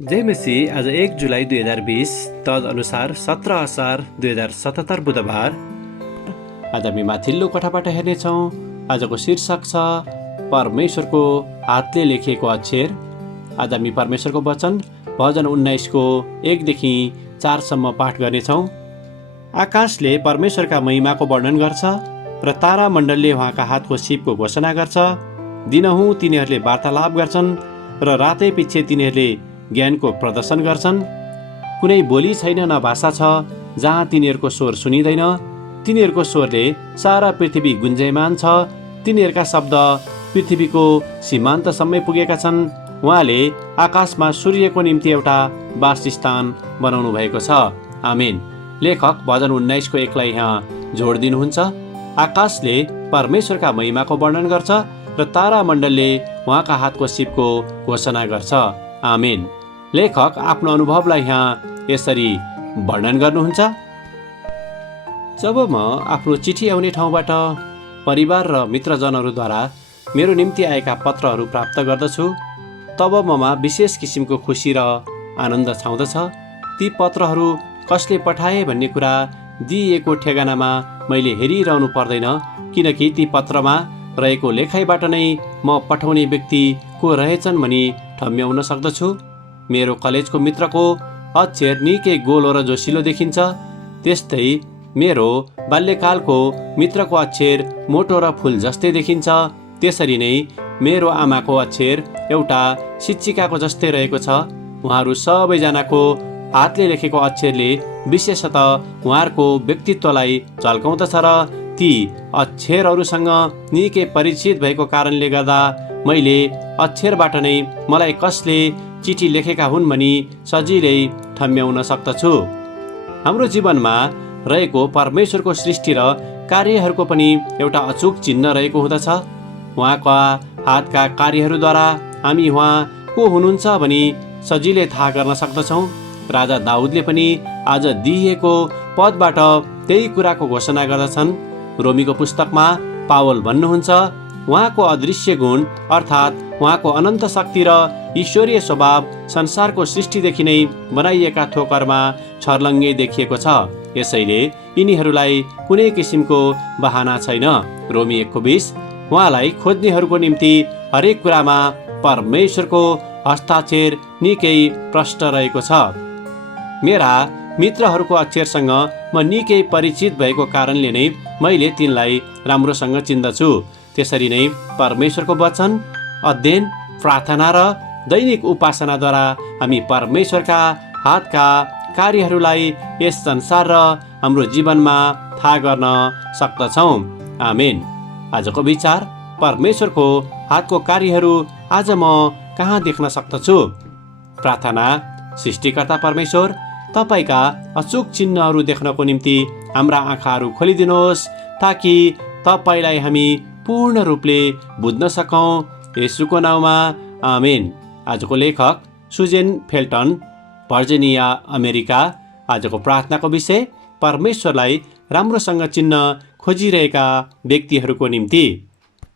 जय मसी। आज 1 जुलाई 2020 तद अनुसार 17 असार 2077 बुधबार। आज हामी माथिल्लो कोठाबाट हेर्नेछौँ। आजको शीर्षक छ परमेश्वरको हातले लेखिएको अक्षर। आज हामी परमेश्वरको वचन भजन 19 को 1 देखि 4 सम्म पाठ गर्नेछौँ। आकाशले परमेश्वरका महिमाको वर्णन गर्छ र तारा मण्डलले उहाँका हातको सिपको घोषणा गर्छ। दिनहुँ तिनीहरूले वार्तालाप गर्छन् र रातै पछि तिनीहरूले ज्ञानको प्रदर्शन गर्छन्। कुनै बोली छैन, न भाषा छ जहाँ तिनीहरूको स्वर सुनिँदैन। तिनीहरूको स्वरले सारा पृथ्वी गुन्जयमान छ। तिनीहरूका शब्द पृथ्वीको सीमान्तसम्मै पुगेका छन्। उहाँले आकाशमा सूर्यको निम्ति एउटा वासस्थान बनाउनु भएको छ। आमेन। लेखक भजन 19 को 1 लाई यहाँ जोड दिनुहुन्छ। आकाशले परमेश्वरका महिमाको वर्णन गर्छ र तारा मण्डलले उहाँका हातको सिपको घोषणा गर्छ। आमेन। लेखक आफ्नो अनुभवलाई यहाँ यसरी वर्णन गर्नुहुन्छ। जब म आफ्नो चिठी आउने ठाउँबाट परिवार र मित्रजनहरूद्वारा मेरो निम्ति आएका पत्रहरू प्राप्त गर्दछु, तब ममा विशेष किसिमको खुसी र आनन्द छाउँदछ। ती पत्रहरू कसले पठाए भन्ने कुरा दिइएको ठेगानामा मैले हेरिरहनु पर्दैन, किनकि ती पत्रमा रहेको लेखाइबाट नै म पठाउने व्यक्ति को रहेछन् भनी ठम्ब्याउन सक्दछु। मेरो कलेजको मित्रको अक्षर निकै गोलो र जोसिलो देखिन्छ। त्यस्तै मेरो बाल्यकालको मित्रको अक्षर मोटो र फुल जस्तै देखिन्छ। त्यसरी नै मेरो आमाको अक्षर एउटा शिक्षिकाको जस्तै रहेको छ। उहाँहरू सबैजनाको हातले लेखेको अक्षरले विशेषतः उहाँहरूको व्यक्तित्वलाई झल्काउँदछ र ती अक्षरहरूसँग निकै परिचित भएको कारणले गर्दा मैले अक्षरबाट नै मलाई कसले चिठी लेखेका हुन् भनी सजिलै ठम्ब्याउन सक्दछु। हाम्रो जीवनमा रहेको परमेश्वरको सृष्टि र कार्यहरूको पनि एउटा अचूक चिन्ह रहेको हुँदछ। उहाँका हातका कार्यहरूद्वारा हामी उहाँ को हुनुहुन्छ भनी सजिलै थाहा गर्न सक्दछौँ। राजा दाउदले पनि आज दिइएको पदबाट त्यही कुराको घोषणा गर्दछन्। रोमीको पुस्तकमा पावल भन्नुहुन्छ, उहाँको अदृश्य गुण अर्थात् उहाँको अनन्त शक्ति र ईश्वरीय स्वभाव संसारको सृष्टिदेखि नै बनाइएका थोकरमा छर्लङ्गै देखिएको छ। यसैले यिनीहरूलाई कुनै किसिमको बहाना छैन। रोमी 1:20। उहाँलाई खोज्नेहरूको निम्ति हरेक कुरामा परमेश्वरको हस्ताक्षर निकै प्रष्ट रहेको छ। मेरा मित्रहरूको अक्षरसँग म निकै परिचित भएको कारणले नै मैले तिनलाई राम्रोसँग चिन्दछु। त्यसरी नै परमेश्वरको वचन अध्ययन, प्रार्थना र दैनिक उपासनाद्वारा हामी परमेश्वरका हातका कार्यहरूलाई यस संसार र हाम्रो जीवनमा थाहा गर्न सक्दछौँ। आमेन। आजको विचार, परमेश्वरको हातको कार्यहरू आज म कहाँ देख्न सक्दछु? प्रार्थना। सृष्टिकर्ता परमेश्वर, तपाईका अचूक चिन्हहरू देख्नको निम्ति हाम्रा आँखाहरू खोलिदिनुहोस्, ताकि तपाईँलाई हामी पूर्ण रूपले बुझ्न सकौँ। येशूको नाउँमा आमेन। आजको लेखक सुजेन फेल्टन, भर्जिनिया, अमेरिका। आजको प्रार्थनाको विषय परमेश्वरलाई राम्रोसँग चिन्न खोजिरहेका व्यक्तिहरूको निम्ति।